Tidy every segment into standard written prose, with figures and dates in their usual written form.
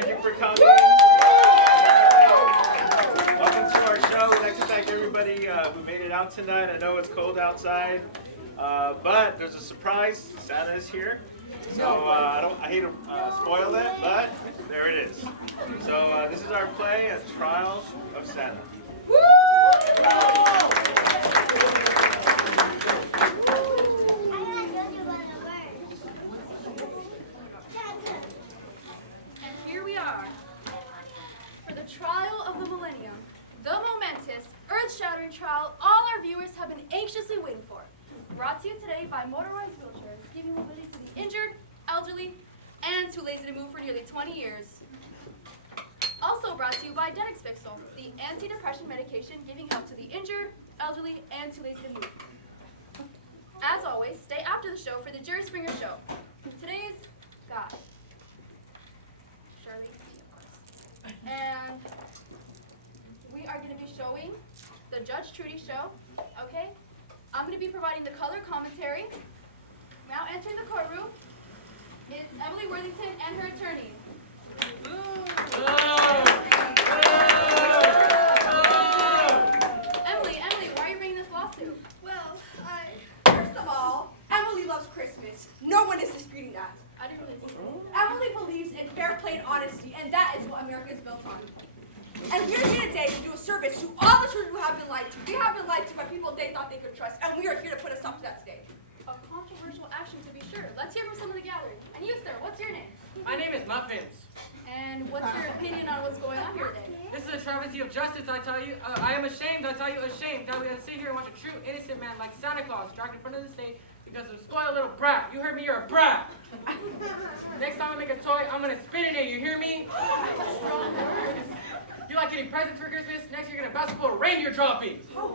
Thank you for coming. Welcome to our show. We'd like to thank everybody who made it out tonight. I know it's cold outside, but there's a surprise. Santa is here. So I hate to spoil it, but there it is. So this is our play, A Trial of Santa. And here we are for the trial of the millennium, the momentous, earth-shattering trial all our viewers have been anxiously waiting for. Brought to you today by motorized wheelchairs, giving mobility to the injured, elderly, and too lazy to move for nearly 20 years. Also brought to you by Denexpixel, the anti-depression medication giving help to the injured, elderly, and too lazy to move. As always, stay after the show for the Jerry Springer Show. Today's guy, Shirley, of course. And we are going to be showing the Judge Trudy Show, okay? I'm going to be providing the color commentary. Now entering the courtroom is Emily Worthington and her attorney. Emily, why are you bringing this lawsuit? Well, first of all, Emily loves Christmas. No one is disputing that. I didn't really see this. Emily believes in fair play and honesty, and that is what America is built on. And we're here today to do a service to all the children who have been lied to. We have been lied to by people they thought they could trust, and we are here to put a stop to that today. A controversial action to be sure. Let's hear from some of the gathering. And you, sir, what's your name? My name is Muffins. And what's your opinion on what's going on here today? This is a travesty of justice, I tell you. I am ashamed, I tell you, ashamed that we have to sit here and watch a true innocent man like Santa Claus dragged in front of the state because of a spoiled little brat. You heard me, you're a brat. Next time I make a toy, I'm going to spit in it, you hear me? Strong words. You like getting presents for Christmas? Next you're going to bounce full of reindeer droppings. Wow.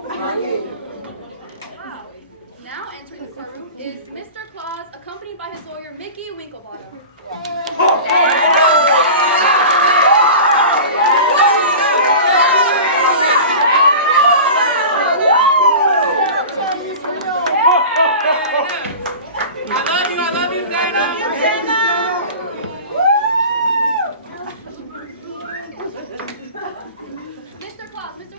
Now entering the courtroom is Mr. Claus, accompanied by his lawyer, Mickey Winklebottom. I love you, Santa. Mr.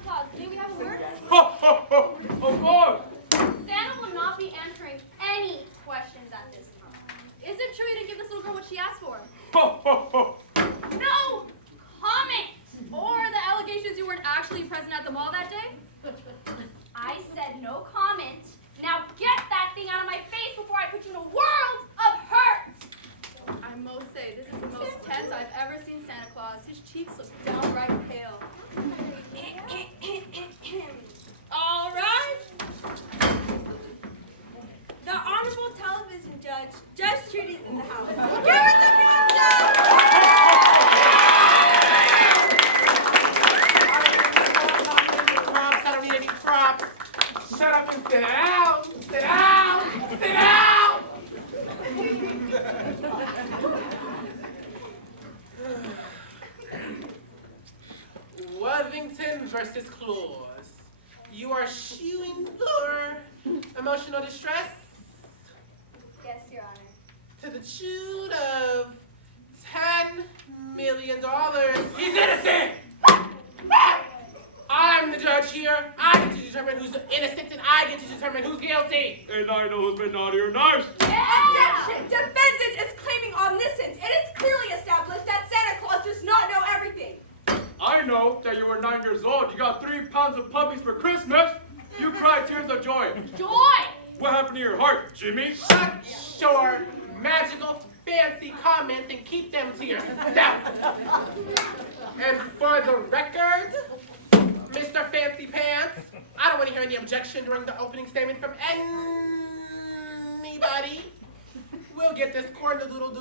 Claus, may we have a word? Of course. Santa will not be answering any questions at this time. Is it true you didn't give this little girl what she asked for? No comment! Or the allegations you weren't actually present at the mall that day? I said no comment. Now get that thing out of my face before I put you in a world of hurt! I must say, this is the most tense I've ever seen Santa Claus. His cheeks look downright pale. All right. The Honorable Television Judge, Judge Trudy, is in the house. Give us a big shout! Props, I don't need any props. Shut up and sit down. Sit down. Sit down. Worthington versus Claus. You are shewing for emotional distress Yes, Your Honor. to the tune of $10 million. He's innocent! I'm the judge here. I get to determine who's innocent and I get to determine who's guilty. And I know who's been naughty or nice. Objection! Defendant is claiming omniscience. It is clearly established that Santa Claus does not know everything. I know that you were 9 years old. You got 3 pounds of puppies for Christmas. You cried tears of joy. Joy! What happened to your heart, Jimmy? Shut your magical, fancy comments and keep them to yourself. And for the record, Mr. Fancy Pants, I don't want to hear any objection during the opening statement from anybody. We'll get this corn-doodle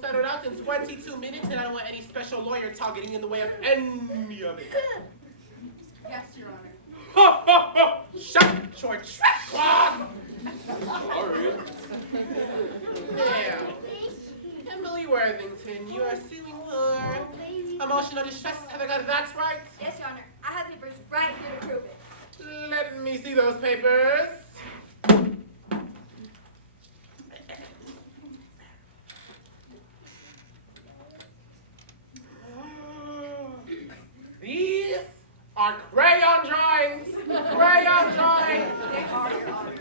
settled out in 22 minutes, and I don't want any special lawyer talk getting in the way of any of it. Yes, Your Honor. Shut your trap, Claus! Sorry. Now, Emily Worthington, you are suing for emotional distress. Have I got that right? Yes, Your Honor. I have papers right here to prove it. Let me see those papers. are crayon drawings. Crayon drawings. They are, Your Honor.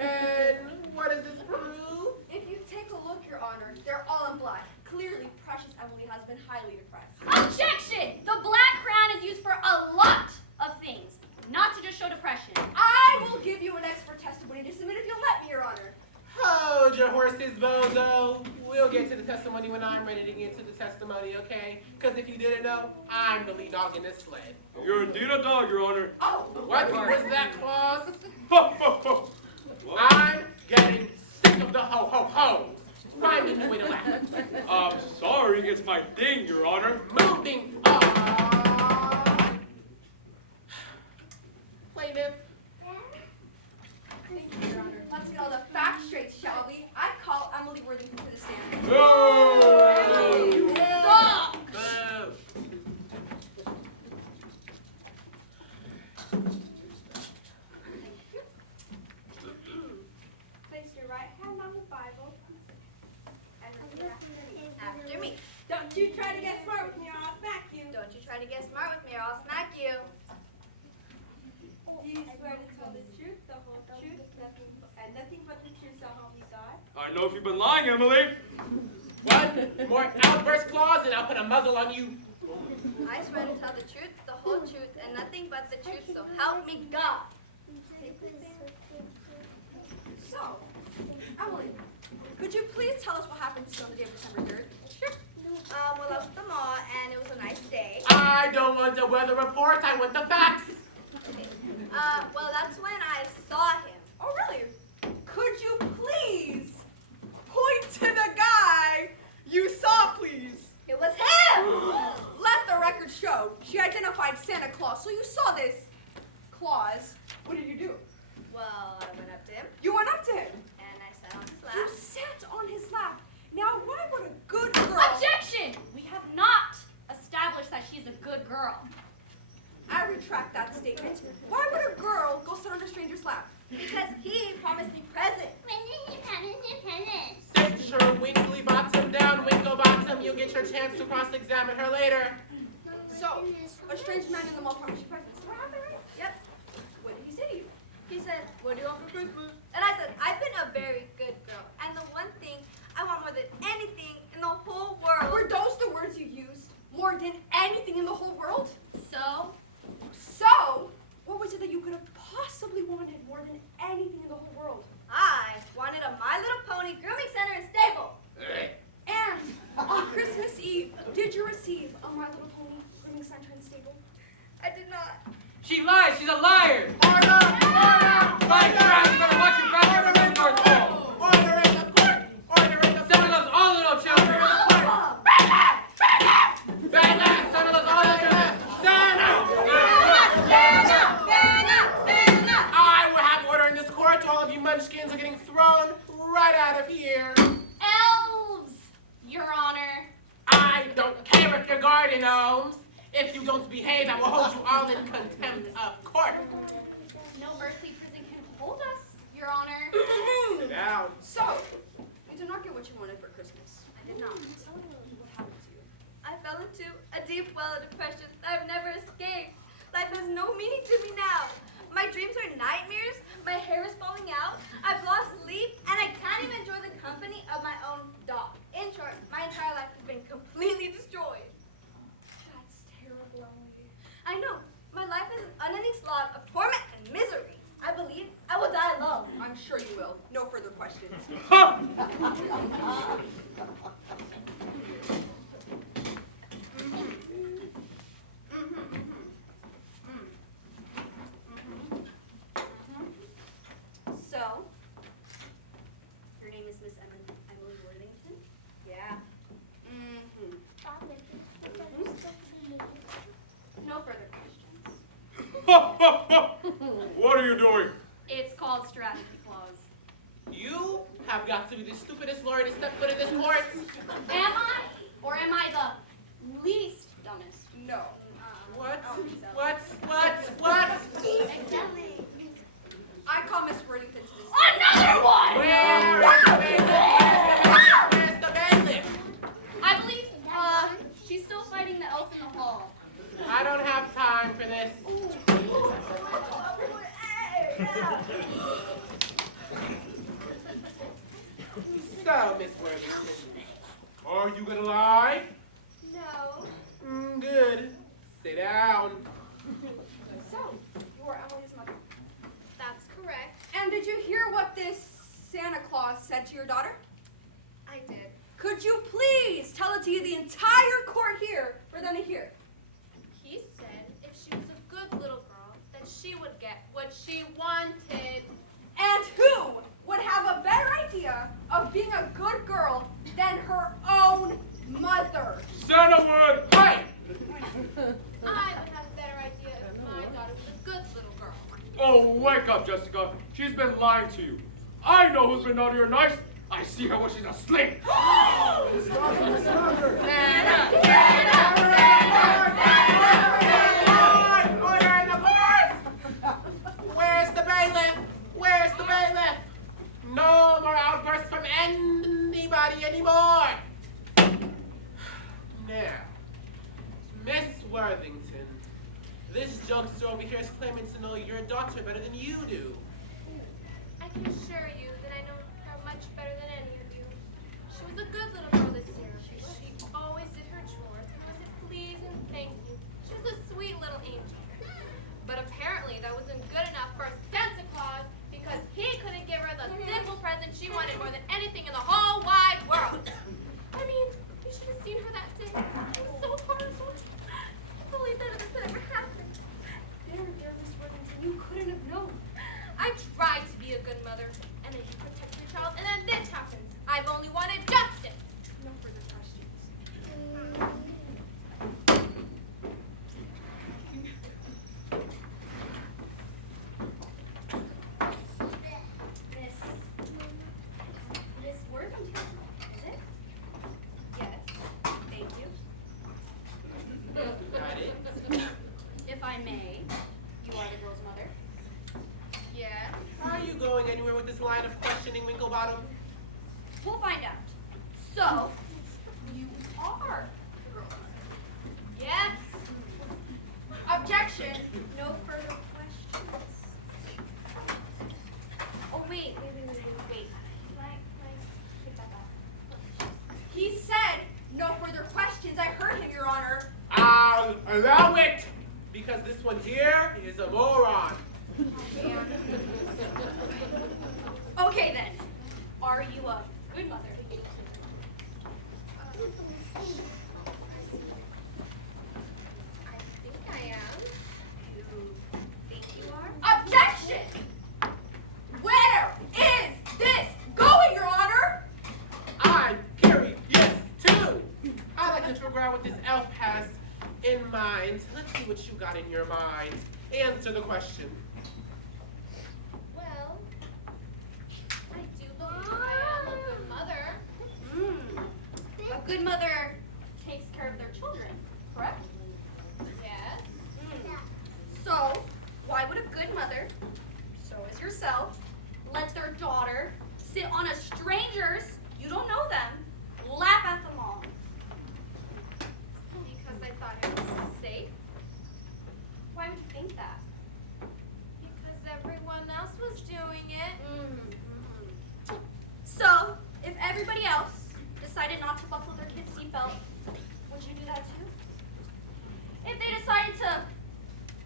And what does this prove? If you take a look, Your Honor, they're all in black. Clearly, Precious Emily has been highly depressed. Objection! The black crayon is used for a lot of things, not to just show depression. I will give you an expert testimony to submit if you'll let me, Your Honor. Hold your horses, Bozo. We'll get to the testimony when I'm ready to get to the testimony, okay? Because if you didn't know, I'm the lead dog in this sled. You're indeed a dog, Your Honor. Oh, What was that clause? Ho, ho, ho. I'm getting sick of the ho-ho-hos. Find a new way to laugh. I'm sorry, it's my thing, Your Honor. Moving on. Plaintiff. thank you, Your Honor. Let's get all the facts straight, shall we? I call Emily Worthington to the stand. No! Stop! Boo. Place your right hand on the Bible and repeat After me. Don't you try to get smart with me or I'll smack you. Don't you try to get smart with me or I'll smack you. Do you swear to tell the truth, the whole truth, and nothing but the truth, so help me God? I know if you've been lying, Emily. One more outburst clause and I'll put a muzzle on you. I swear to tell the truth, the whole truth, and nothing but the truth, so help me God. So, Emily, could you please tell us what happened to you on the day of December 3rd? Sure. Well, I was at the mall, and it was a nice day. I don't want the weather report, I want the facts. Okay. Well, that's when I saw him. Oh, really? Could you please point to the guy you saw, please? It was him! Let the record show. She identified Santa Claus, so you saw this Claus. What did you do? Well, I went up to him, You went up to him. and I sat on his You lap. sat on his lap. Now, why would a good girl... Objection! We have not established that she's a good girl. I retract that statement. Why would a girl go sit on a stranger's lap? Because he promised me presents. Sit your winkly bottom down, winkle bottom. You'll get your chance to cross-examine her later. So, a strange man in the mall promised you presents. What happened, right? Yep. What did he say to you? He said, what do you want for Christmas? And I said, I've been a very good girl. And the one thing I want more than anything in the whole world. Were those the words you used? More than anything in the whole world? So, So, what was it that you could have possibly wanted more than anything in the whole world? I wanted a My Little Pony grooming center and stable. And on Christmas Eve, did you receive a My Little Pony grooming center and stable? I did not. She lies. She's a liar. Order! Order! Lies, crap. You better watch your back every Order in the North court! Pole. Order in the court! Order in the Santa court! loves all little children. Santa, Santa loves all little children. Santa. I will have order in this court. All of you munchkins are getting thrown right out of here. Elves, Your Honor. I don't care if you're garden gnomes. If you don't behave, I will hold you all in contempt of court. No earthly prison can hold us, Your Honor. Sit down. So, you did not get what you wanted for Christmas. I did not. What happened to you? I fell into a deep well of depression that I've never escaped. Life has no meaning to me now. My dreams are nightmares, my hair is falling out, I've lost sleep, and I can't even enjoy the company of my own dog. In short, my entire life has been completely destroyed. That's terrible, Emily. I know, my life is an unending slog of torment and misery. I believe I will die alone. I'm sure you will. No further questions. So, your name is Miss Emily Worthington? Yeah. Mm-hmm. No further questions. What are you doing? It's called strategy clause. You have got to be the stupidest lawyer to step foot in this court. Am I? Or am I the least dumbest? No. What? I don't think so. What? Exactly. I call Miss Worthington to the stand. Another one! Where is the bailiff? Where's the bailiff? I believe, she's still fighting the elf in the hall. I don't have time for for this? So, Miss Worthington, are you gonna lie? No. Good. Sit down. So, you are Emily's mother. That's correct. And did you hear what this Santa Claus said to your daughter? I did. Could you please tell it to the entire court here for them to hear? He said if she was a good little girl, then she would get what she wanted. And who would have a better idea of being a good girl than her own mother? Santa would. Right. I would have a better idea if my daughter was a good little girl. Oh, wake up, Jessica. She's been lying to you. I know who's been naughty or nice. I see her when she's asleep. Order in the court! Where's the bailiff? Where's the bailiff? No more outbursts from anybody anymore. Now, Miss Worthington, this jokester over here is claiming to know your daughter better than you do. I can assure you that I know her much better than any of you. She was a good little girl this year. She always did her chores and always said please and thank you. She was a sweet little angel. But apparently that wasn't good enough for Santa Claus because he couldn't give her the simple present she wanted more than anything in the whole wide world. I mean, you should have seen her that day. It was so horrible. I can't believe that this ever happened. There, Miss Worthington, you couldn't have known. I tried to be a good mother, and then you protect your child, and then this happens. I've only wanted justice. No further questions. Miss Worthington, is it? Yes, thank you. Got it? If I may, you are the girl's mother. Yes. Are you going anywhere with this line of questioning, Winklebottom? We'll find out. So, you are the girl's mother. Yes. Objection. No further questions. Oh wait. Can I take that back? He said no further questions. I heard him, Your Honor. I'll allow it, because this one here is a moron. Okay then. Are you a good mother? I think I am. You think you are? Objection! Where is this going, Your Honor? I'm curious too. I'd like to figure out what this elf has in mind. Let's see what you got in your mind. Answer the question. Well, I do believe I am a good mother. A good mother takes care of their children, correct? Yes. So, why would a good mother, so as yourself, let their daughter sit on a stranger's, you don't know them, lap at them all? Because I thought it was safe. Why would you think that? Because everyone else was doing it. So, if everybody else decided not to buckle their kid's seatbelt, would you do that too? If they decided to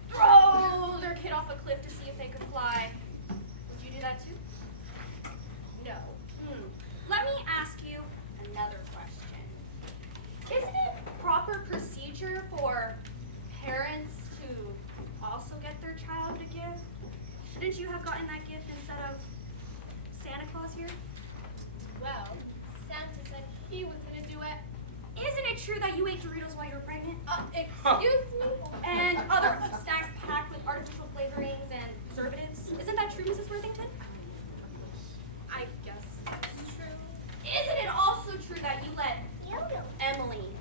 throw their kid off a cliff to see if they could fly, would you do that too? No. Let me ask you another question. Isn't it proper procedure for parents to also get their child a gift? Shouldn't you have gotten that gift instead of Santa Claus here? Well, Santa said he was going to do it. Isn't it true that you ate Doritos while you were pregnant? Excuse me? And other snacks packed with artificial flavorings and preservatives? Isn't that true, Mrs. Worthington? I guess that's true. Isn't it also true that you let Emily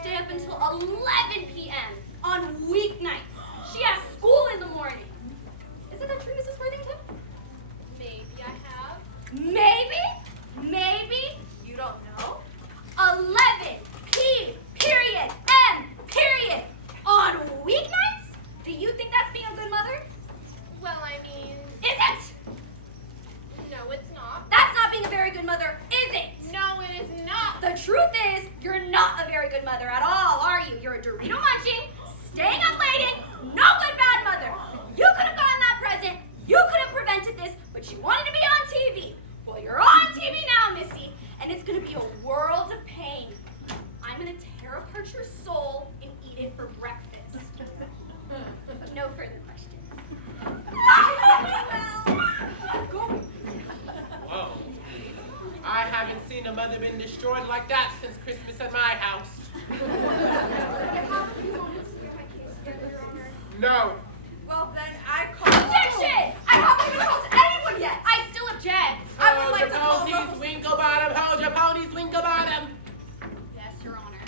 stay up until 11 p.m. on weeknights? She has school in the morning. Isn't that true, Mrs. Worthington? Maybe I have. Maybe? You don't know? 11 P period M period on weeknights? Do you seen a mother been destroyed like that since Christmas at my house. Have you wanted to get my case together, Your Honor? No. Well, then I call. Objection! I haven't even called anyone yet. I still object. I would Hold like your to call ponies, Ruffles. Winklebottom. Hold your ponies, Winklebottom. Yes, Your Honor.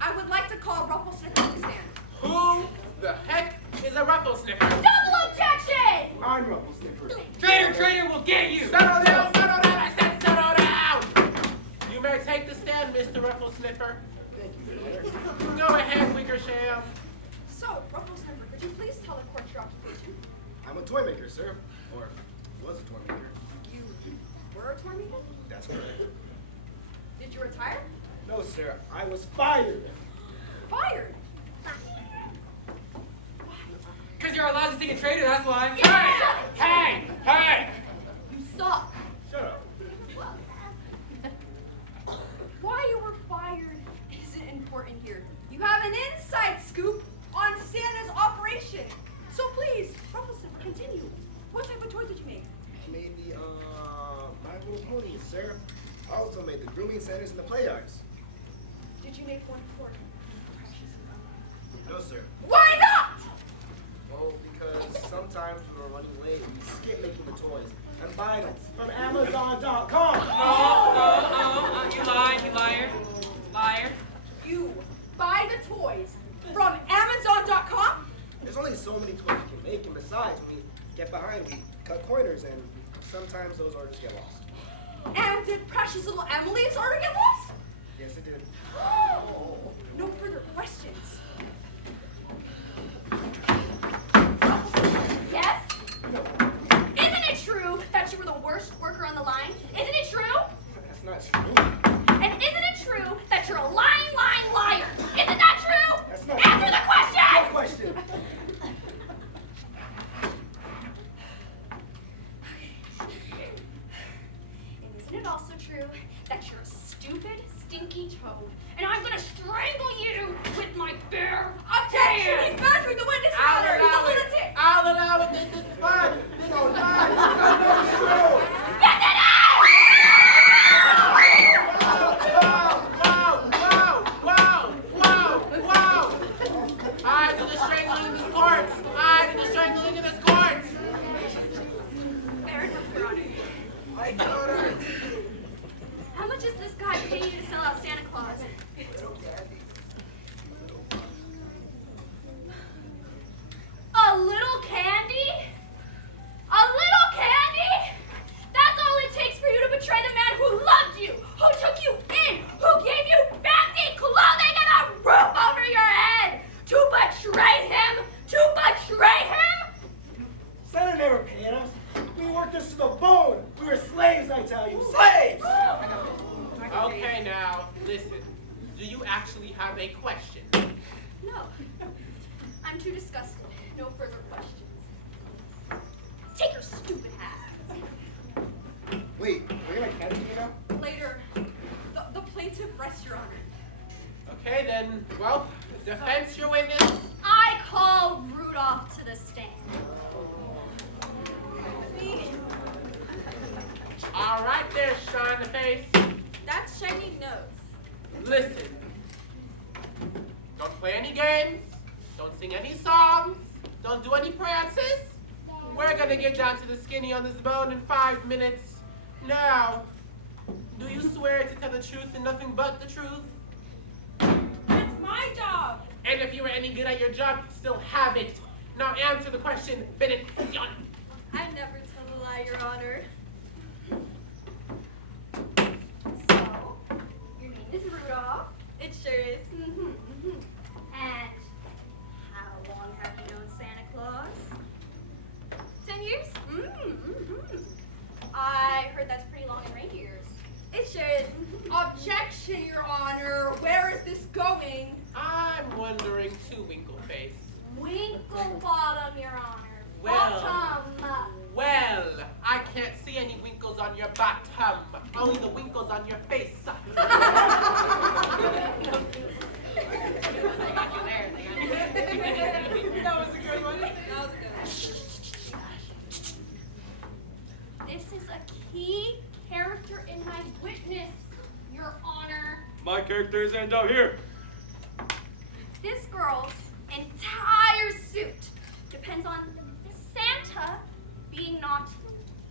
I would like to call Ruffles to the stand. Who the heck is a ruffle sniffer? Double objection! I'm Ruffle Sniffer. Traitor will get you. Settle down, I said settle down. You may take the stand, Mr. Ruffle Sniffer. Thank you, Your Honor. Go ahead, Wickersham. So, Ruffles Sniffer, could you please tell the court your occupation? I'm a toy maker, sir. Or was a toy maker. You were a toy maker? That's correct. Did you retire? No, sir. I was fired. Fired? Because you're a lousy traitor, that's why. Hey! You suck. Shut up. Why you were fired isn't important here. You have an inside scoop on Santa's operation. So please, Ruffles Sniffer, continue. What type of toys did you make? I made the, My Little Ponies, sir. I also made the grooming centers and the play yards. Did you make one for Precious? No, sir. Why not? Well, because sometimes we were running late, we skip making the toys and buying them from Amazon.com. You liar. Liar. You buy the toys from Amazon.com? There's only so many toys you can make, and besides, when we get behind, we cut corners, and sometimes those orders get lost. And did Precious Little Emily's order get lost? Yes, it did. No further questions. Yes? Isn't it true that you were the worst worker on the line? Isn't it true? That's not true. And isn't it true that you're a lying liar? Isn't that true? That's not Answer true. the question! No question. And isn't it also true that you're a stupid, stinky toad? And I'm gonna strangle you with my bare Objection! hands! He's badgering the witness matter! He's a lunatic! I'll allow it. This is fun. This is fun. Yes, it is! Whoa. I do the strangling in this court. Fair enough, Your Honor. How much does this guy pay you to sell out Santa Claus? A little candy? A little candy? That's all it takes for you to betray the man who loved you, who took you in, who gave you fancy clothing and a roof over your head. To betray him? To betray him? Santa never paid us. We worked us to the bone. We were slaves, I tell you. Slaves! Okay, now, listen. Do you actually have a question? No. I'm too disgusted. No further questions. Take your stupid hat. Wait, we're gonna candy you now? Later, the plaintiff rests, Your Honor. Okay, then, well, defense your witness. I call Rudolph to the stand. Me? All right there, shine the face. That's shiny nose. Listen. Don't play any games. Don't sing any songs. Don't do any prances. We're gonna get down to the skinny on this bone in 5 minutes. Now, do you swear to tell the truth and nothing but the truth? That's my job. And if you were any good at your job, you'd still have it. Now answer the question, benediction. I never tell a lie, Your Honor. So, your name is Rudolph. It sure is. And how long have you known Santa Claus? 10 years? I heard that's pretty long in reindeers. It sure is. Objection, Your Honor. Where is this going? I'm wondering too, Winkleface. Winklebottom, Your Honor. Well. Bottom. Well, I can't see any winkles on your bottom, only the winkles on your face. That was a good one. This is a key character in my witness. character is end up here. This girl's entire suit depends on Santa being naughty.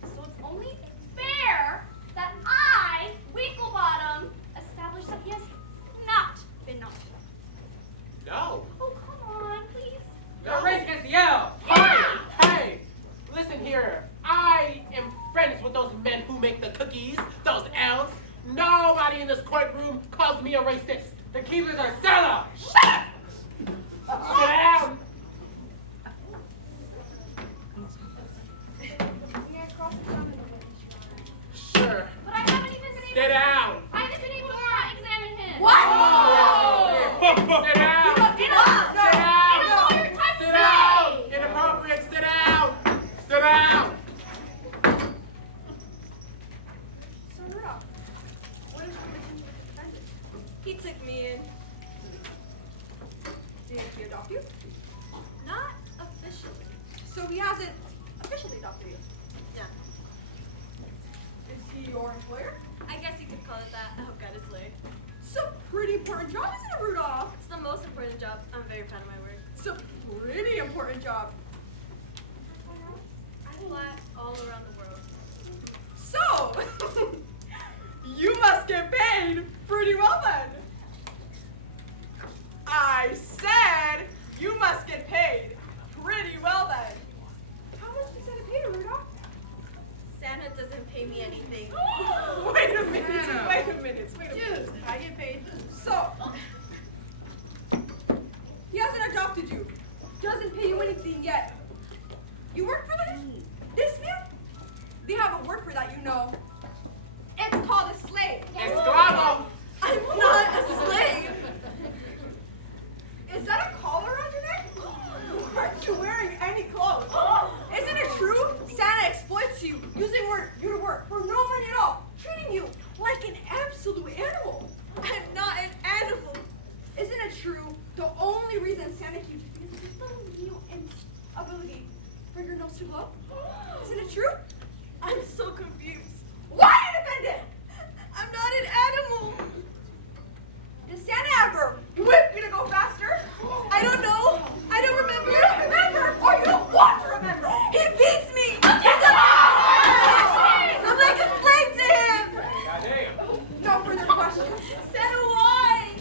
So it's only fair that I, Winklebottom, establish that he has not been naughty. No. Oh, come on, please. No race against the elves. Hey, listen here. I am friends with those men who make the cookies, those elves. Nobody in this courtroom calls me a racist. The keepers are Stella. Shut up! Sit down. May I cross-examine the witness? Sure. But I haven't even been able Sit down. I haven't been able to examine him. What? Sit down. Get up! Sit down. In a lawyer type Sit down. way. Inappropriate. Sit down. Sit down. So, Rudolph, what is the relationship with the defendant? He took me in. Did he adopt you? Not officially. So he hasn't officially adopted you. No. Is he your employer? I guess you could call it that. Oh, God, it's late. It's a pretty important job, isn't it, Rudolph? It's the most important job. I'm very proud of my work. It's a pretty important job. I fly all around the world. So, you must get paid pretty well then. I said you must get paid pretty well then. How much does Santa pay you, Rudolph? Santa doesn't pay me anything. Wait a minute. Dude, I get paid. So, he hasn't adopted you. Doesn't pay you anything yet. You work for this man? They have a word for that, you know. It's called a slave. Esclavo. I'm not a slave. Is that a collar around your neck? Aren't you wearing any clothes? Isn't it true? Santa exploits you, using you to work for no money at all, treating you like an absolute animal. I'm not an animal. Isn't it true? The only reason Santa keeps you is his little mutant ability for your nose to glow. Isn't it true? I'm so confused. Why independent? I'm not an animal. Does Santa ever whip you to go faster? I don't know. I don't remember. You don't remember, or you don't want to remember. He beats me. I'm like a slave to him. No further questions. Santa, why?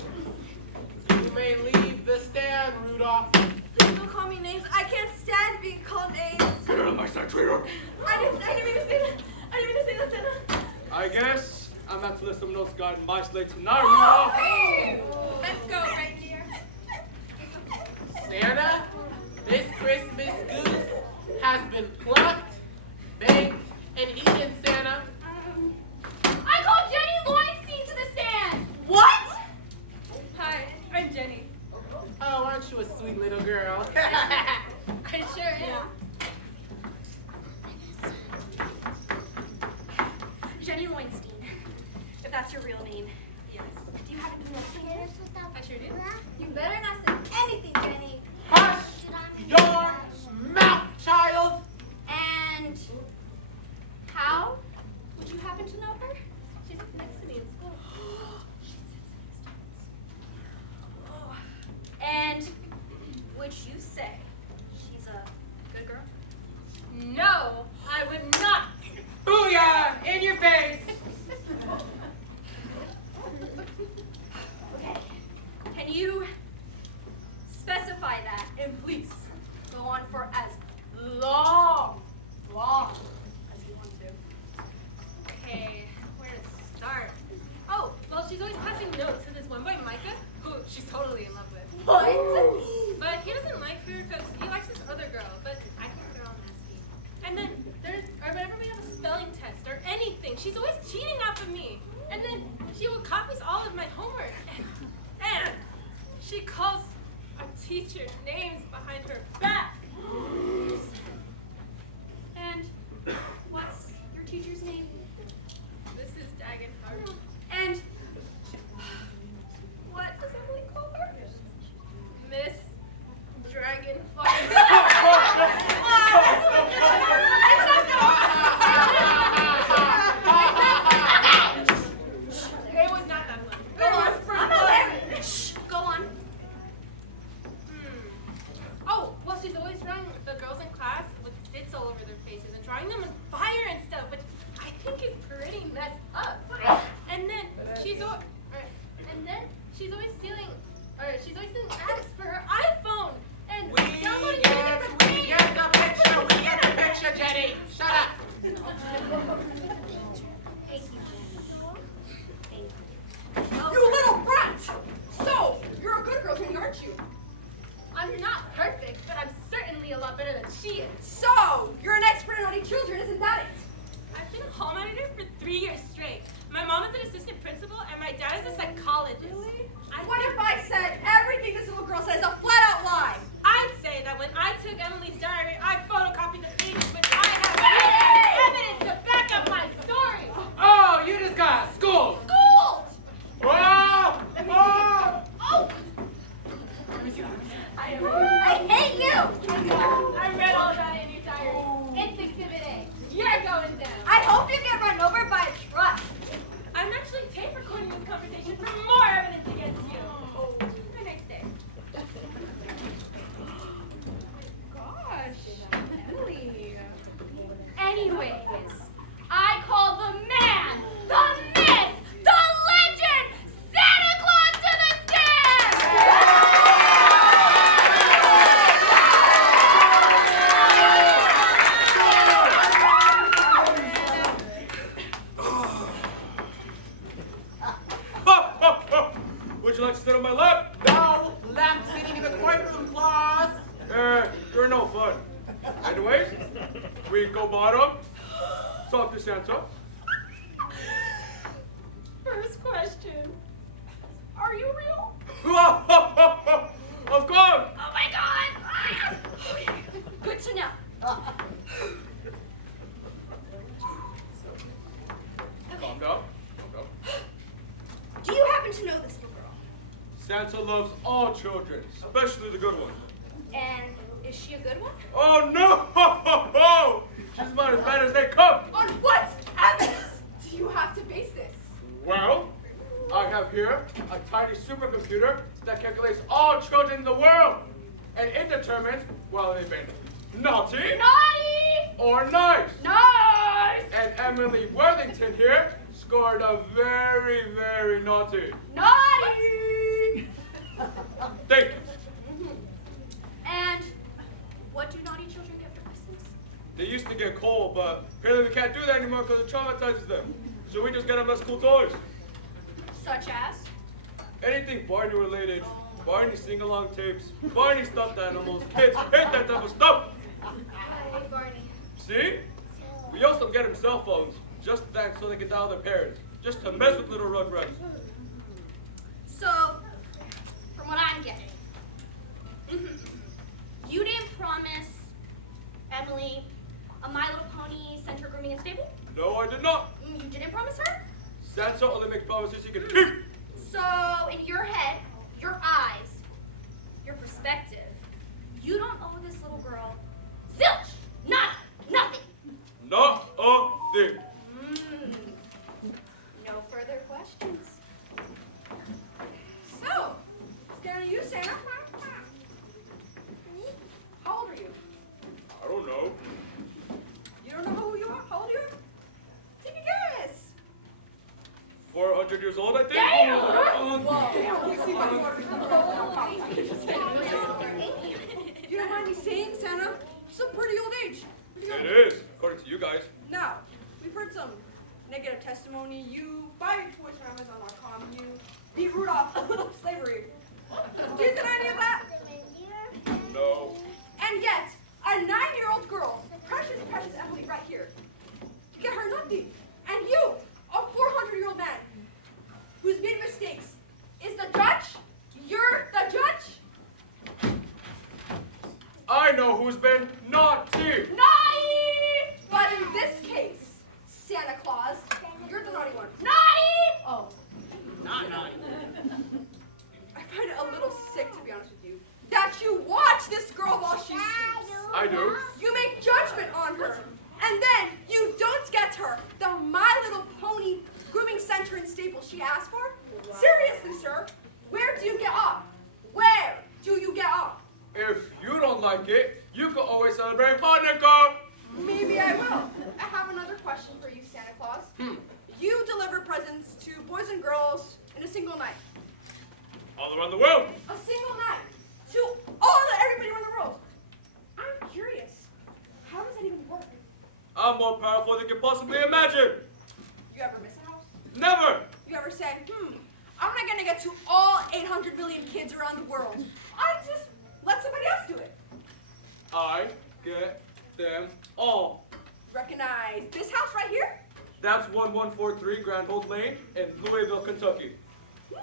You may leave the stand, Rudolph. Please don't call me names. I can't stand being called names. Get out of my sight, traitor. I didn't mean to say that. I didn't mean to say that, Santa. I guess I'm not to let someone else guide my slate tonight, Rudolph. Let's go, reindeer. Santa, this Christmas goose has been plucked, baked, and eaten, Santa. I called Jenny Lowenstein to the stand. What? Hi, I'm Jenny. Oh, aren't you a sweet little girl? I sure am. Jenny Lowenstein, if that's your real name. Yes. Do you happen to know Santa? I sure do. You better not say anything, Jenny. Hush your mouth, child. And how would you happen to know her? She's next to me in school. She sits next to us. And would you say she's a good girl? No, I would not. Booyah! In your face! Okay. Can you drawing them on fire and stuff, which I think is pretty messed up. And then she's always stealing apps for her iPhone and downloading music for free. We get the picture, Jenny. Shut up. Thank you, Jenny. You little brat! So, you're a good girl, Jenny, aren't you? I'm not perfect, but I'm certainly a lot better than she is. So, you're an expert in naughty children, isn't that it? I've been a hall monitor for 3 years straight. My mom is an assistant principal, and my dad is a psychologist. Really? What if I said everything this little girl said is a flat-out lie? I'd say that when I took Emily's diary, I photocopied the pages, but I have evidence to back up my story. Oh, you just got schooled. Schooled! Oh! Oh! I hate you! I read all about it in your diary. It's Exhibit A. You're going down. I hope you get run over by a truck. I'm actually tape recording this conversation for more evidence against you. The next day. Gosh, Emily. Anyways, I call the man, the myth, the legend, Santa Claus to the stand! Would you like to sit on my lap? No, lap sitting in the courtroom, Claus. You're no fun. Anyways, we go bottom. Talk to Santa. First question. Are you real? Of course. Oh my god! Good to know. Calm down. Do you happen to know this little girl? Santa loves all children, especially the good ones. And is she a good one? Oh no! She's about as bad as they come. On what evidence do you have to base this? Well, I have here a tiny supercomputer that calculates all children in the world. And it determines whether they've been naughty Naughty! or nice. Nice! And Emily Worthington here scored a very, very naughty. Naughty! Thank you. And what do naughty children get for Christmas? They used to get coal, but apparently we can't do that anymore because it traumatizes them. So we just get them less cool toys. Such as? Anything Barney related, Barney sing-along tapes, Barney stuffed animals, kids hate that type of stuff. I hate Barney. See? We also get them cell phones, just that so they can dial their parents, just to mess with little rugrats. So, from what I'm getting, you didn't promise Emily a My Little Pony center grooming and stable? No, I did not. You didn't promise her? Santa only makes promises he can keep. So, in your head, your eyes, your perspective, you don't owe this little girl zilch, nada, nothing. Not a thing. No further questions. So, Santa, you Santa? How old are you? I don't know. You don't know who you are? How old are you? Take a guess. 400 years old, I think. You don't mind me saying, Santa? It's a pretty old age. It is, according to you guys. Now, we've heard some negative testimony. You buy your toys from Amazon.com. You beat Rudolph slavery. Do you deny any of that? No. And yet, a 9-year-old girl, precious Emily right here, you get her nothing. And you, a 400-year-old man, who's made mistakes, is the judge? You're the judge? I know who's been naughty. Naughty! But in this case, Santa Claus, you're the naughty one. Naughty! Oh. Not naughty. boys and girls in a single night. All around the world. A single night to everybody around the world. I'm curious. How does that even work? I'm more powerful than you can possibly imagine. You ever miss a house? Never. You ever say, I'm not gonna get to all 800 billion kids around the world. I just let somebody else do it. I get them all. Recognize this house right here? That's 1143 Grand Old Lane in Louisville, Kentucky. You're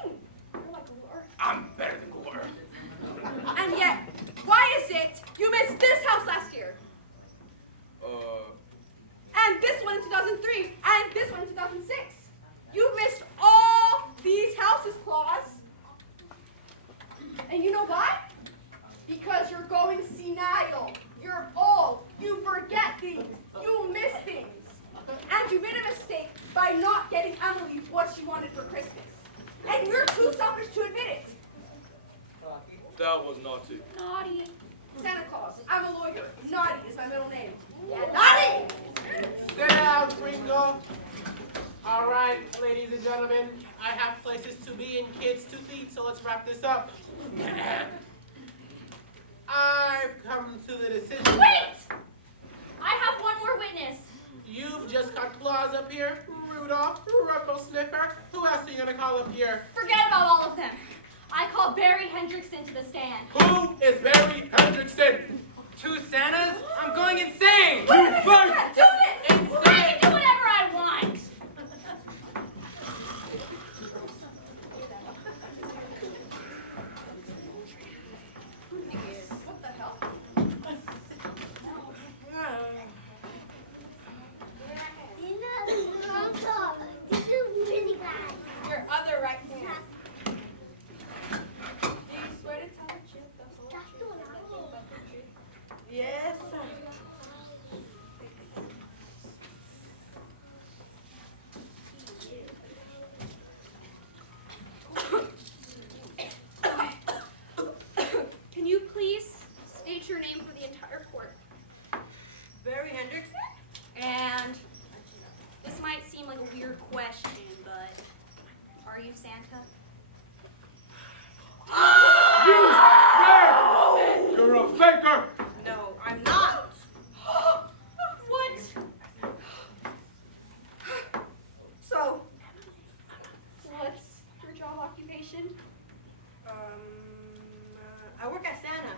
like Google Earth. I'm better than Google Earth. And yet, why is it you missed this house last year? And this one in 2003, and this one in 2006. You missed all these houses, Claus. And you know why? Because you're going senile. You're old. You forget things. You miss things. And you made a mistake by not getting Emily what she wanted for Christmas. And you're too selfish to admit it. That was naughty. Naughty. Santa Claus. I'm a lawyer. Naughty is my middle name. Yeah, naughty! Sit down, Pringle. All right, ladies and gentlemen, I have places to be and kids to feed, so let's wrap this up. I've come to the decision. Wait! I have one more witness. You've just got Claus up here, Rudolph, Ruffle Sniffer. Who else are you gonna call up here? Forget about all of them. I call Barry Hendrickson to the stand. Who is Barry Hendrickson? Two Santas? I'm going insane! Do this! I can do whatever I want. What the hell? This is really bad. Your other right hand. Do you swear to tell the truth, the whole truth, and nothing but the truth? Yes, sir. Can you please state your name for the entire court? Barry Hendrickson? And this might seem like a weird question, but are you Santa? You're a faker. No, I'm not. What? So, What's your job occupation? I work at Santa,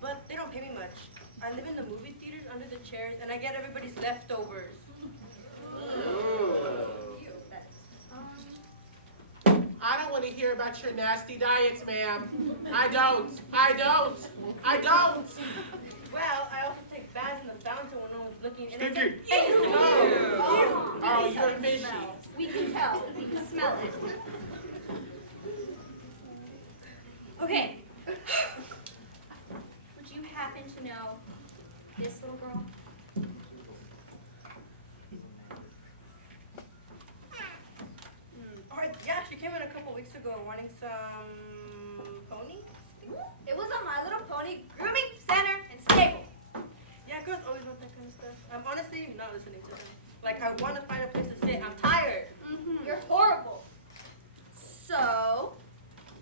but they don't pay me much. I live in the movie theaters under the chairs, and I get everybody's leftovers. I don't want to hear about your nasty diets, ma'am. I don't. Well, I also take baths in the fountain when no one's looking. And Stinky. Oh, you're fishy. We can tell. We can smell it. Okay. Would you happen to know this little girl? Alright, yeah, she came in a couple weeks ago wanting some pony. It was a My Little Pony grooming center and stable. Yeah, girls always want that kind of stuff. I'm honestly not listening to them. Like, I want to find a place to sit. I'm tired. You're horrible. So,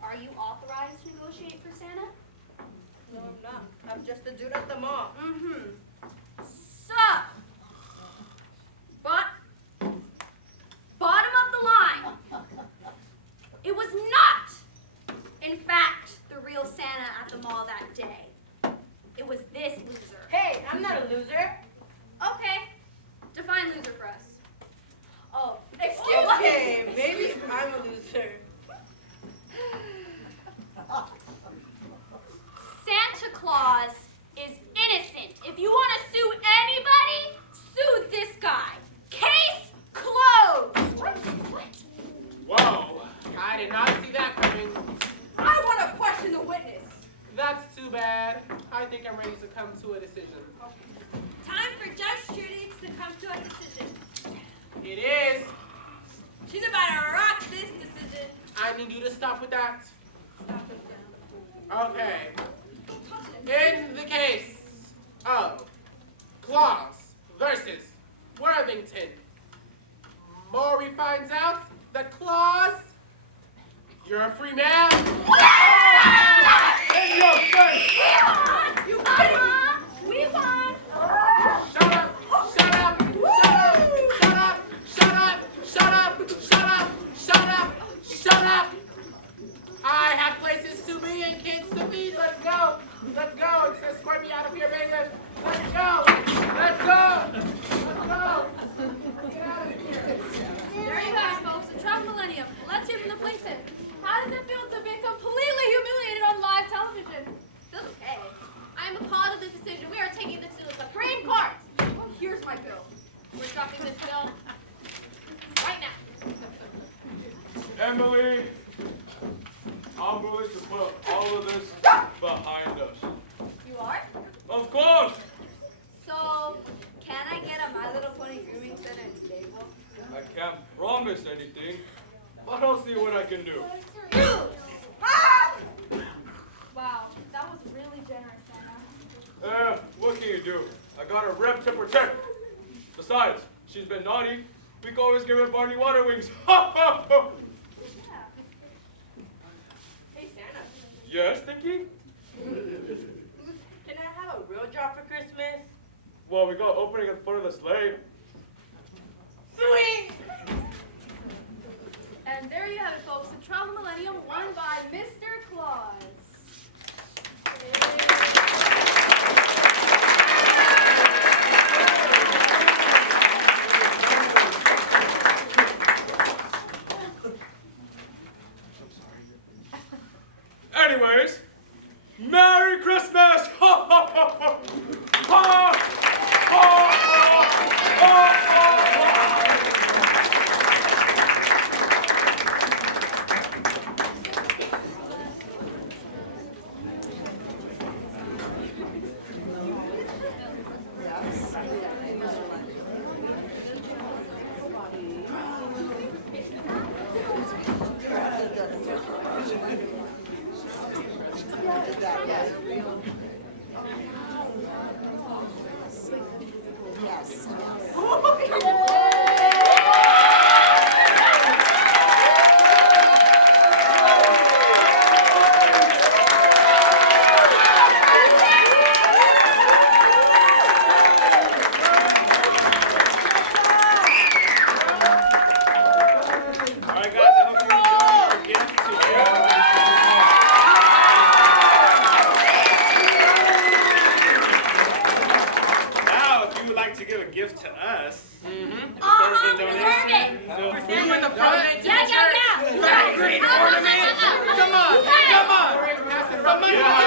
are you authorized to negotiate for Santa? No, I'm not. I'm just a dude at the mall. So, but, bottom of the line, it was not, in fact, the real Santa at the mall that day. It was this loser. Hey, I'm not a loser. Okay, define loser for us. Oh, excuse me. Maybe I'm a loser. Santa Claus is innocent. If you want to sue anybody, sue this guy. Case closed. What? Whoa, I did not see that coming. I want to question the witness. That's too bad. I think I'm ready to come to a decision. Time for Judge Judy to come to a decision. It is. She's about to rock this decision. I need you to stop with that. Stop it Okay. In the case of Claus versus Worthington, Maury finds out that Claus, you're a free man. In your face! You won! We won! Shut up! Shut up! Shut up! Shut up! Shut up! Shut up! Shut up! Shut up! I have places to be and kids to feed. Let's go! Let's go! It says squirt me out of here, baby. Let's go! Let's go! Let's go! Get out of here! There you have it, folks. The Trump Millennium. Let's hear from the plaintiff. How does it feel to be completely humiliated on live television? Feels okay. I am appalled at this decision. We are taking this to the Supreme Court. Well, here's my bill. We're dropping this bill right now. Emily, I'm willing to put all of this behind us. You are? Of course! So, can I get a My Little Pony grooming center and stable? I can't promise anything, but I'll see what I can do. Wow, that was really generous, Santa. What can you do? I got a rep to protect. Besides, she's been naughty. We can always give her Barney Water Wings. Ha ha ha! Hey, Santa, Yes, Stinky? can I have a real job for Christmas? Well, we got opening at the foot of the sleigh. Sweet! And there you have it, folks. The Travel Millennium won by Mr. Claus. Anyways, Merry Christmas! Ha ha ha ha! Ha ha ha ha Alright guys, I hope you enjoyed your gift to Now, if you would like to give a gift to us, Uh-huh, donation, deserve it. feel For free. Sam with the front Yeah. Great ornament! Come on! Come on! Massive Some money Yeah.